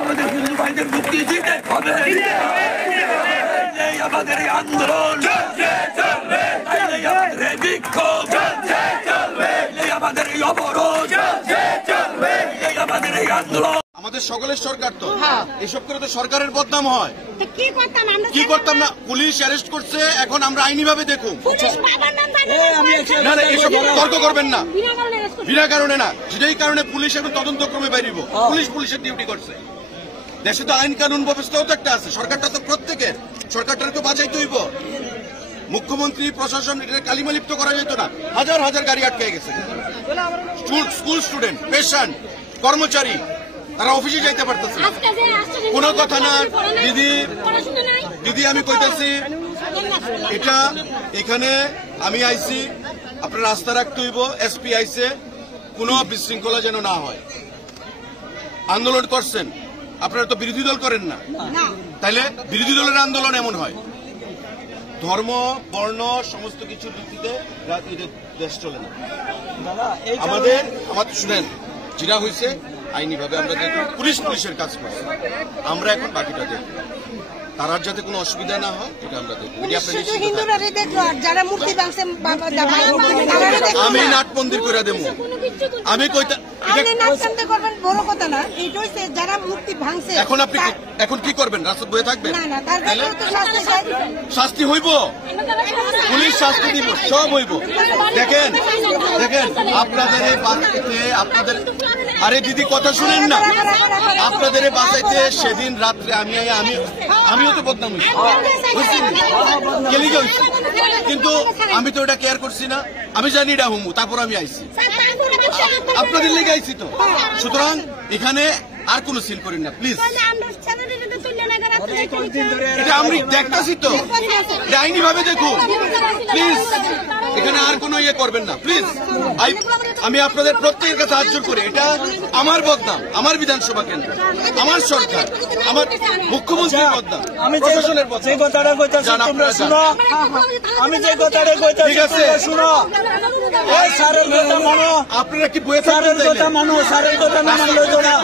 আমাদের হিন্দু ভাইদের মুক্তি দিতে হবে। আমাদের এই আন্দোলন আমাদের বিক্ষোভ আমাদের এই অবরোধ আমাদের এই আন্দোলন আমাদের সকলের সরকার তো এসব করে তো সরকারের বদনাম হয়। কি করতাম না, পুলিশ অ্যারেস্ট করছে, এখন আমরা আইনি ভাবে দেখুন। না না, এসব তর্ক করবেন না, বিনা কারণে না, যেটাই কারণে পুলিশ এখন তদন্তক্রমে বাইরিব। পুলিশের ডিউটি করছে। দেশে তো আইন কানুন ব্যবস্থাও তো একটা আছে, সরকারটা তো প্রত্যেকের, সরকারটাকে বাঁচাইতে হইব। মুখ্যমন্ত্রী প্রশাসন এটা কালিমালিপ্ত করা যেত না। হাজার হাজার গাড়ি আটকে গেছে, স্কুল স্টুডেন্ট, পেশেন্ট, কর্মচারী তারা অফিসে যাইতে পারতেছে। কোনো কথা না দিদি, আমি কইতাছি এটা এখানে আমি আইছি, আপনার রাস্তা রাখতে হইব। এসপি আইছে, কোনো বিশৃঙ্খলা যেন না হয়। আন্দোলন করছেন, আপনারা তো বিরোধী দল করেন না, তাইলে বিরোধী দলের আন্দোলন এমন হয়। ধর্ম বর্ণ সমস্ত কিছুর ভিত্তিতে দেশ চলে না। আমাদের শুনেন, যেটা হয়েছে আইনিভাবে আমরা দেখব, পুলিশের কাজ করছে, আমরা এখন বাকিটা দেখব। তার যাতে কোনো অসুবিধা না হয় এটা আমরা দেখব। আমি নাট মন্দির করে দেবো, আমি এখন আপনি এখন কি করবেন? রাস্তা বয়ে থাকবেন? শাস্তি হইব, পুলিশ শাস্তি দিব, সব হইব। দেখেন আপনাদের এই বাঁচাইতে, আপনাদের আরে দিদি কথা শুনেন না, আপনাদের এই বাঁচাইতে সেদিন রাত্রে আমিও তো বদনাম হয়েছি, কিন্তু আমি তো এটা কেয়ার করছি না। আমি জানি এটা হুমু, তারপর আমি আইছি, আপনাদের লেগে আইছি তো। সুতরাং এখানে আর কোনো সিল করেন না প্লিজ। এটা আমি দেখতেছি তো, আইনি ভাবে দেখুন প্লিজ। এখানে আর কোনো ইয়ে করবেন না প্লিজ। আমি আপনাদের প্রত্যেকের কাছে হাত জোর করে, এটা আমার বদনাম, আমার বিধানসভা কেন্দ্র, আমার সরকার, আমার মুখ্যমন্ত্রীর বদনাম, প্রশাসনের বদনাম। আমি যে কথাটা কইতাছি ঠিক আছে, শুনো, আপনারা কি বইয়ে থাকবেন? কথা মানো, সারের কথা না মানলে তো না।